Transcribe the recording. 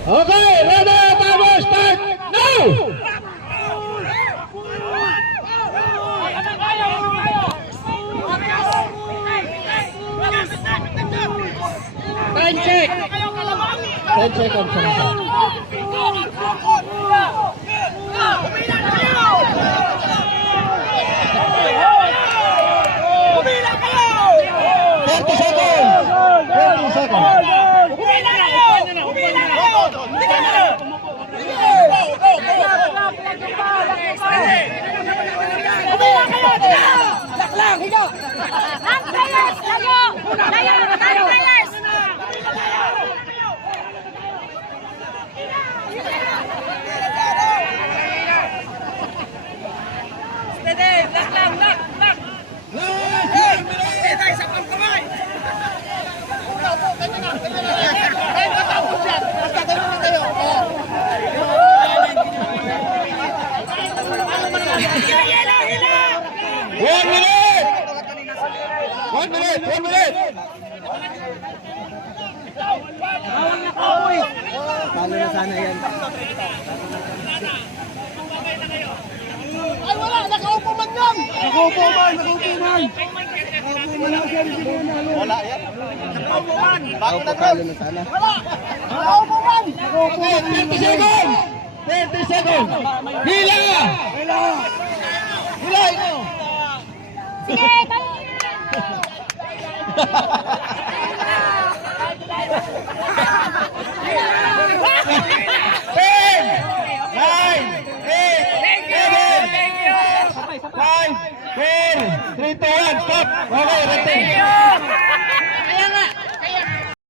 Okay, ready, timer, start now! 10 check! 10 seconds na siya. Pumila kayo! 30 seconds! 30 seconds! Pumila kayo! Pumila kayo! Pumila kayo! Laklang! Higa! Ang players! Layo! Layo! Ang players! Steady! Laklang! Lak! Lak! Steady! Sa pangkamay! Una po! Kanya na! Kanya na! Kaya matapos yan! Basta ganun na kayo! Hila! Hila! 1 minute! 1 minute! 1 minute! Paano na sana yan? Ay wala! Nakaupo man yan! Nakaupo man! Nakaupo man! Nakaupo man ako siya. Wala yan? Nakaupo man! Nakaupo palo na sana. Wala! Nakaupo man! Okay, 30 seconds! 30 seconds! Hila! Wala! Hila! Ino! Sige! Kaya Ten, 9, 8, 7, 5, 4, 3, 2, 1, stop! Okay, ready!